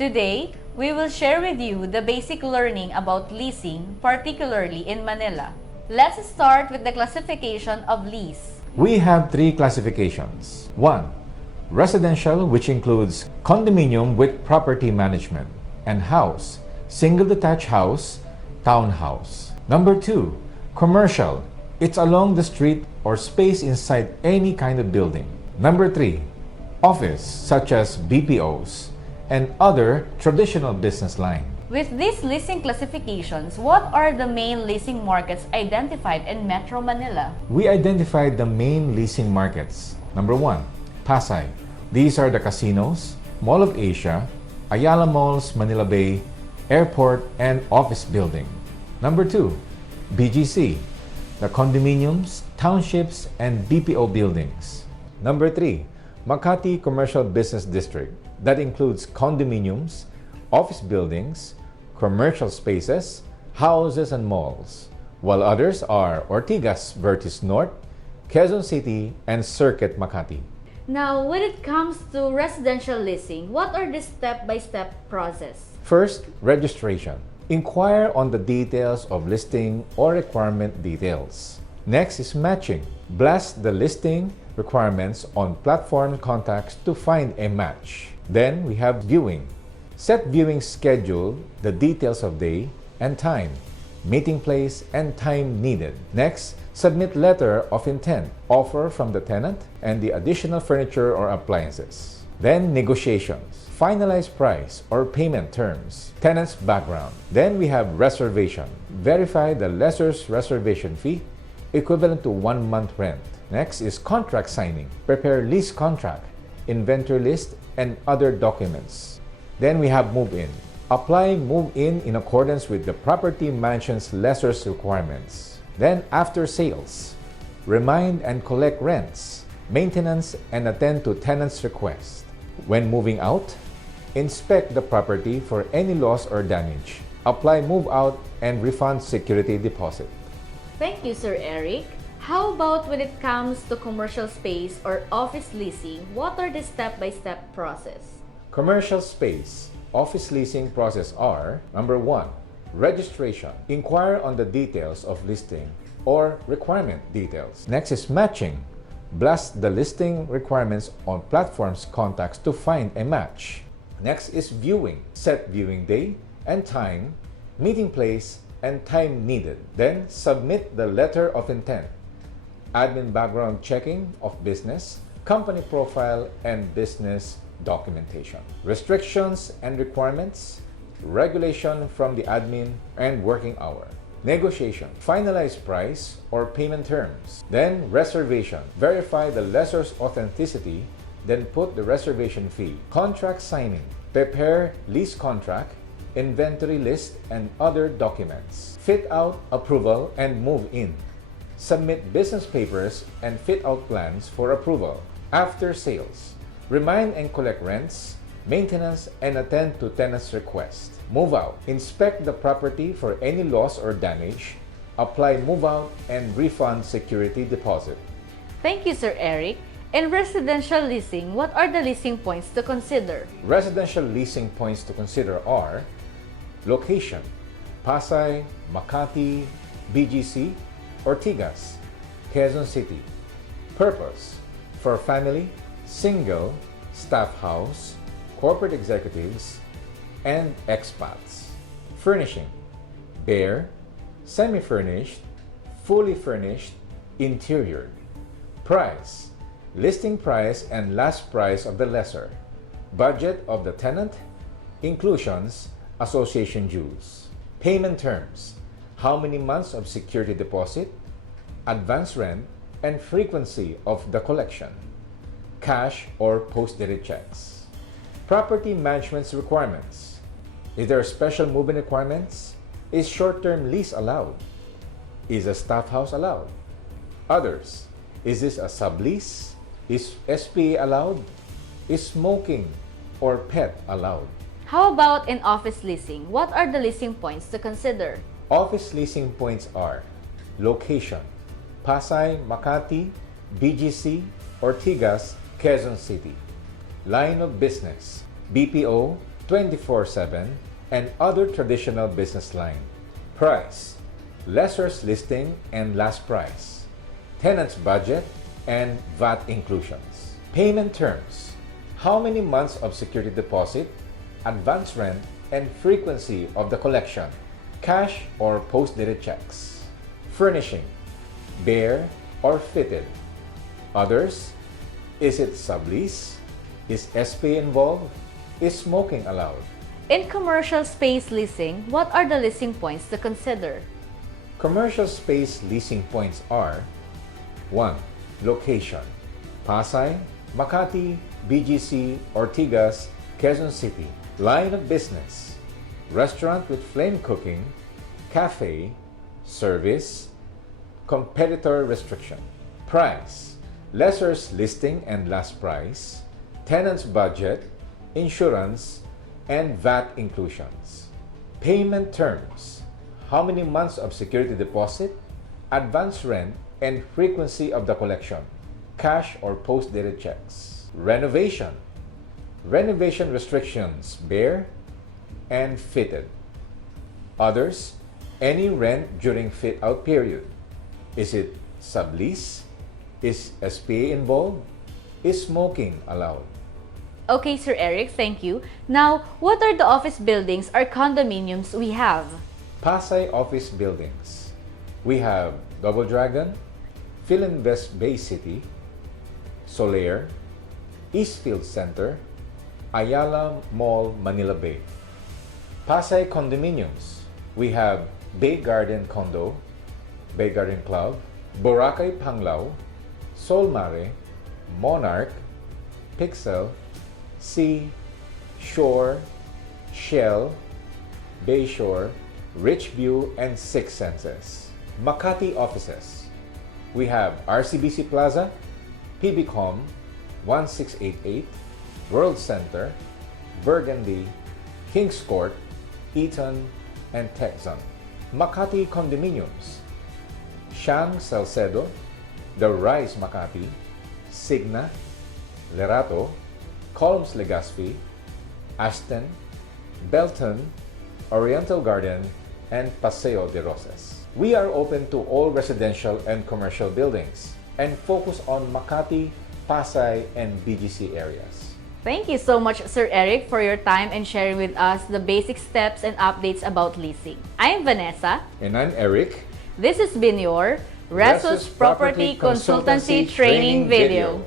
Today, we will share with you the basic learning about leasing, particularly in Manila. Let's start with the classification of lease. We have three classifications. 1. Residential, which includes condominium with property management, and house, single detached house, townhouse. Number 2. Commercial. It's along the street or space inside any kind of building. Number 3. Office, such as BPOs and other traditional business line. With these leasing classifications, what are the main leasing markets identified in Metro Manila? We identified the main leasing markets. Number 1, Pasay. These are the casinos, Mall of Asia, Ayala Malls, Manila Bay, airport, and office building. Number 2, BGC. The condominiums, townships, and BPO buildings. Number 3, Makati Commercial Business District. That includes condominiums, office buildings, commercial spaces, houses, and malls, while others are Ortigas Vertis North, Quezon City, and Circuit Makati. Now, when it comes to residential leasing, what are the step-by-step process? First, registration. Inquire on the details of listing or requirement details. Next is matching. Blast the listing requirements on platform contacts to find a match. Then we have viewing. Set viewing schedule, the details of day and time, meeting place, and time needed. Next, submit letter of intent, offer from the tenant, and the additional furniture or appliances. Then negotiations, finalize price or payment terms, tenant's background. Then we have reservation. Verify the lessor's reservation fee, equivalent to 1 month rent. Next is contract signing. Prepare lease contract, inventory list, and other documents. Then we have move-in. Apply move-in in accordance with the property management's lessor's requirements. Then after sales, remind and collect rents, maintenance, and attend to tenant's request. When moving out, inspect the property for any loss or damage. Apply move-out and refund security deposit. Thank you, Sir Eric. How about when it comes to commercial space or office leasing? What are the step-by-step process? Commercial space, office leasing process are: number 1, registration. Inquire on the details of listing or requirement details. Next is matching. Blast the listing requirements on platforms contacts to find a match. Next is viewing. Set viewing day and time, meeting place, and time needed. Then submit the letter of intent. Admin background checking of business, company profile, and business documentation. Restrictions and requirements, regulation from the admin, and working hour. Negotiation, finalize price or payment terms. Then reservation, verify the lessor's authenticity, then put the reservation fee. Contract signing, prepare lease contract, inventory list, and other documents. Fit out approval and move in. Submit business papers and fit-out plans for approval. After sales, remind and collect rents, maintenance, and attend to tenant's request. Move out. Inspect the property for any loss or damage. Apply move-out and refund security deposit. Thank you, Sir Eric. In residential leasing, what are the leasing points to consider? Residential leasing points to consider are: location, Pasay, Makati, BGC, Ortigas, Quezon City. Purpose, for family, single, staff house, corporate executives, and expats. Furnishing, bare, semi-furnished, fully furnished, interior. Price, listing price and last price of the lessor. Budget of the tenant, inclusions, association dues. Payment terms, how many months of security deposit, advance rent, and frequency of the collection. Cash or post-dated checks. Property management's requirements. Is there special move-in requirements? Is short-term lease allowed? Is a staff house allowed? Others. Is this a sublease? Is SPA allowed? Is smoking or pet allowed? How about in office leasing? What are the leasing points to consider? Office leasing points are: location, Pasay, Makati, BGC, Ortigas, Quezon City. Line of business, BPO, 24/7, and other traditional business line. Price, lessor's listing and last price. Tenant's budget and VAT inclusions. Payment terms, how many months of security deposit, advance rent, and frequency of the collection, cash or post-dated checks. Furnishing, bare or fitted. Others, is it sublease? Is SPA involved? Is smoking allowed? In commercial space leasing, what are the leasing points to consider? Commercial space leasing points are 1. Location, Pasay, Makati, BGC, Ortigas, Quezon City. Line of business, restaurant with flame cooking, cafe, service, competitor restriction. Price, lessor's listing and last price, tenant's budget, insurance, and VAT inclusions. Payment terms, how many months of security deposit, advance rent, and frequency of the collection, cash or post-dated checks. Renovation, renovation restrictions, bare and fitted. Others, any rent during fit-out period. Is it sublease? Is SPA involved? Is smoking allowed? Okay, Sir Eric, thank you. Now, what are the office buildings or condominiums we have? Pasay office buildings. We have Double Dragon, Philinvest Bay City, Solaire, Eastfield Center, Ayala Mall, Manila Bay. Pasay condominiums. We have Bay Garden Condo, Bay Garden Club, Boracay Panglao, Solmare, Monarch, Pixel, Sea, Shore, Shell, Bayshore, Richview, and Six Senses. Makati offices. We have RCBC Plaza, PBCom, 1688, World Center, Burgundy, Kings Court, Eaton, and Texan. Makati condominiums. Shang Salcedo, The Rise Makati, Signa, Lerato, Columns Legazpi, Ashton, Belton, Oriental Garden, and Paseo de Rosas. We are open to all residential and commercial buildings and focus on Makati, Pasay, and BGC areas. Thank you so much, Sir Eric, for your time and sharing with us the basic steps and updates about leasing. I'm Vanessa. And I'm Eric. This has been your Resus Property Consultancy Training Video.